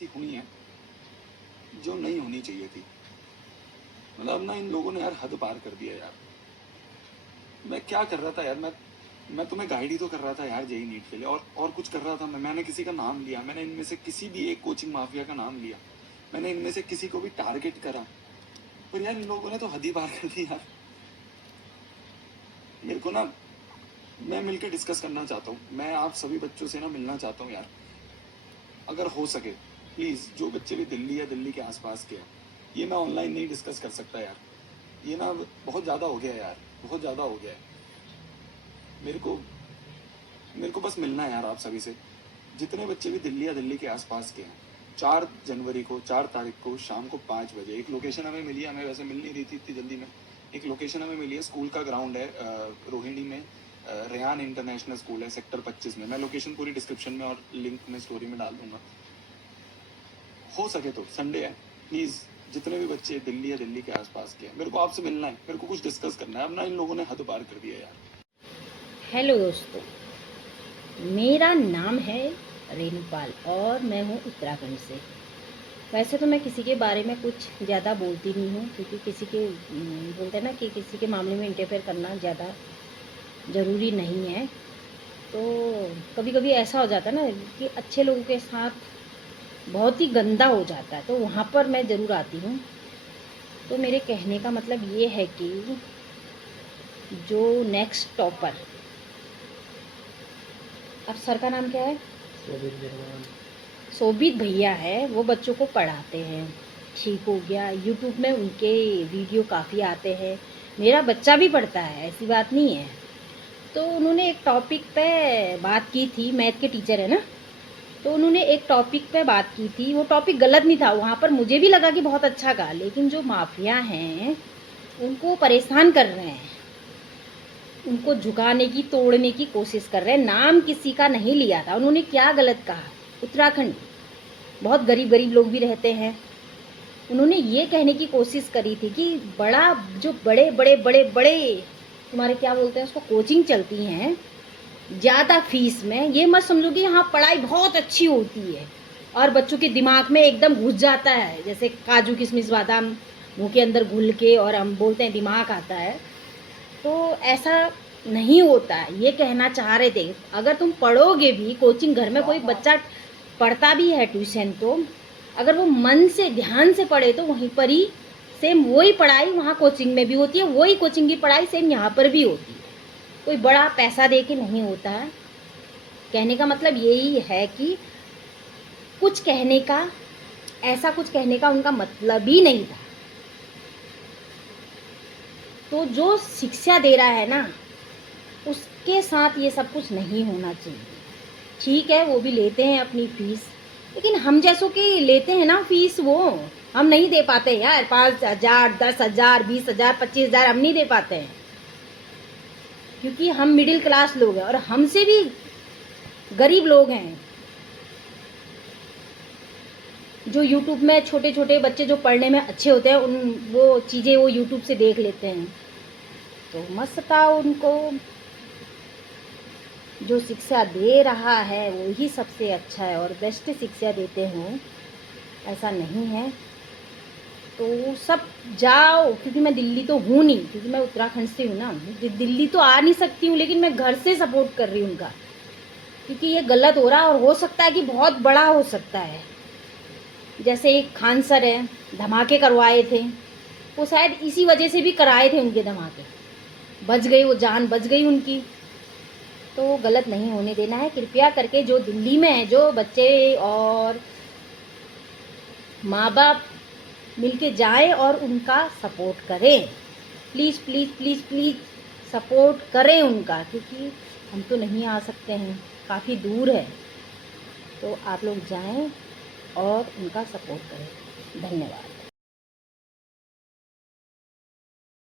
ऐसी हुई हैं जो नहीं होनी चाहिए थी। मतलब अब ना इन लोगों ने यार हद पार कर दिया यार। मैं क्या कर रहा था यार, मैं तुम्हें गाइड ही तो कर रहा था यार जेई नीट के लिए, और कुछ कर रहा था मैंने किसी का नाम लिया, मैंने इनमें से किसी भी एक कोचिंग माफिया का नाम लिया, मैंने इनमें से किसी को भी टारगेट करा, पर यार इन लोगों ने तो हद ही पार कर दी यार। मेरे को ना, मैं मिलकर डिस्कस करना चाहता हूँ, मैं आप सभी बच्चों से ना मिलना चाहता हूँ यार। अगर हो सके प्लीज़, जो बच्चे भी दिल्ली या दिल्ली के आसपास के हैं, ये मैं ऑनलाइन नहीं डिस्कस कर सकता यार, ये ना बहुत ज़्यादा हो गया है यार, बहुत ज़्यादा हो गया है। मेरे को बस मिलना है यार आप सभी से, जितने बच्चे भी दिल्ली या दिल्ली के आसपास के हैं। 4 जनवरी को, 4 तारीख को शाम को 5 बजे एक लोकेशन हमें मिली है, हमें वैसे मिल नहीं रही थी इतनी जल्दी में। एक लोकेशन हमें मिली है, स्कूल का ग्राउंड है रोहिणी में, रेहान इंटरनेशनल स्कूल है सेक्टर 25 में। मैं लोकेशन पूरी डिस्क्रिप्शन में और लिंक में स्टोरी में डाल दूंगा। हो सके तो संडे है, प्लीज़ जितने भी बच्चे दिल्ली या दिल्ली के आसपास के हैं, मेरे को आपसे मिलना है, मेरे को कुछ डिस्कस करना है। अब ना इन लोगों ने हद पार कर दिया यार। हेलो दोस्तों, मेरा नाम है रेणुपाल और मैं हूँ उत्तराखंड से। वैसे तो मैं किसी के बारे में कुछ ज़्यादा बोलती नहीं हूँ, क्योंकि किसी के बोलते हैं ना कि किसी के मामले में इंटरफेयर करना ज़्यादा ज़रूरी नहीं है। तो कभी कभी ऐसा हो जाता है ना कि अच्छे लोगों के साथ बहुत ही गंदा हो जाता है, तो वहाँ पर मैं ज़रूर आती हूँ। तो मेरे कहने का मतलब ये है कि जो नेक्स्ट टॉपर, अब सर का नाम क्या है? शोभित भैया है, वो बच्चों को पढ़ाते हैं, ठीक हो गया। यूट्यूब में उनके वीडियो काफ़ी आते हैं, मेरा बच्चा भी पढ़ता है, ऐसी बात नहीं है। तो उन्होंने एक टॉपिक पे बात की थी, मैथ के टीचर है ना, तो उन्होंने एक टॉपिक पे बात की थी। वो टॉपिक गलत नहीं था, वहाँ पर मुझे भी लगा कि बहुत अच्छा कहा, लेकिन जो माफिया हैं उनको परेशान कर रहे हैं, उनको झुकाने की, तोड़ने की कोशिश कर रहे हैं। नाम किसी का नहीं लिया था, उन्होंने क्या गलत कहा? उत्तराखंड बहुत गरीब गरीब लोग भी रहते हैं। उन्होंने ये कहने की कोशिश करी थी कि बड़ा जो बड़े बड़े बड़े बड़े तुम्हारे क्या बोलते हैं उसको, कोचिंग चलती हैं ज़्यादा फीस में, ये मत समझो कि यहाँ पढ़ाई बहुत अच्छी होती है और बच्चों के दिमाग में एकदम घुस जाता है, जैसे काजू किशमिश बादाम मुँह के अंदर घुल के और हम बोलते हैं दिमाग आता है। तो ऐसा नहीं होता है, ये कहना चाह रहे थे। अगर तुम पढ़ोगे भी, कोचिंग घर में कोई बच्चा पढ़ता भी है ट्यूशन, तो अगर वो मन से ध्यान से पढ़े तो वहीं पर ही सेम वही पढ़ाई वहाँ कोचिंग में भी होती है, वही कोचिंग की पढ़ाई सेम यहाँ पर भी होती है। कोई बड़ा पैसा दे के नहीं होता है। कहने का मतलब यही है कि कुछ कहने का, ऐसा कुछ कहने का उनका मतलब ही नहीं था। तो जो शिक्षा दे रहा है ना, उसके साथ ये सब कुछ नहीं होना चाहिए। ठीक है, वो भी लेते हैं अपनी फीस, लेकिन हम जैसों की लेते हैं ना फीस, वो हम नहीं दे पाते यार। 5,000, 10,000, 20,000, 25,000 हम नहीं दे पाते हैं, क्योंकि हम मिडिल क्लास लोग हैं और हमसे भी गरीब लोग हैं। जो यूट्यूब में छोटे छोटे बच्चे जो पढ़ने में अच्छे होते हैं, उन वो चीज़ें वो यूट्यूब से देख लेते हैं। तो मत सताओ उनको, जो शिक्षा दे रहा है वो ही सबसे अच्छा है और बेस्ट शिक्षा देते हों, ऐसा नहीं है। तो सब जाओ, क्योंकि मैं दिल्ली तो हूँ नहीं, क्योंकि मैं उत्तराखंड से हूँ ना, दिल्ली तो आ नहीं सकती हूँ, लेकिन मैं घर से सपोर्ट कर रही हूँ उनका, क्योंकि ये गलत हो रहा है और हो सकता है कि बहुत बड़ा हो सकता है। जैसे एक खान सर है, धमाके करवाए थे, वो शायद इसी वजह से भी कराए थे उनके धमाके, बच गई वो, जान बच गई उनकी। तो गलत नहीं होने देना है। कृपया करके जो दिल्ली में है, जो बच्चे और माँ बाप मिलके जाएं और उनका सपोर्ट करें, please please please please support करें उनका, क्योंकि हम तो नहीं आ सकते हैं, काफ़ी दूर है। तो आप लोग जाएं और उनका सपोर्ट करें। धन्यवाद।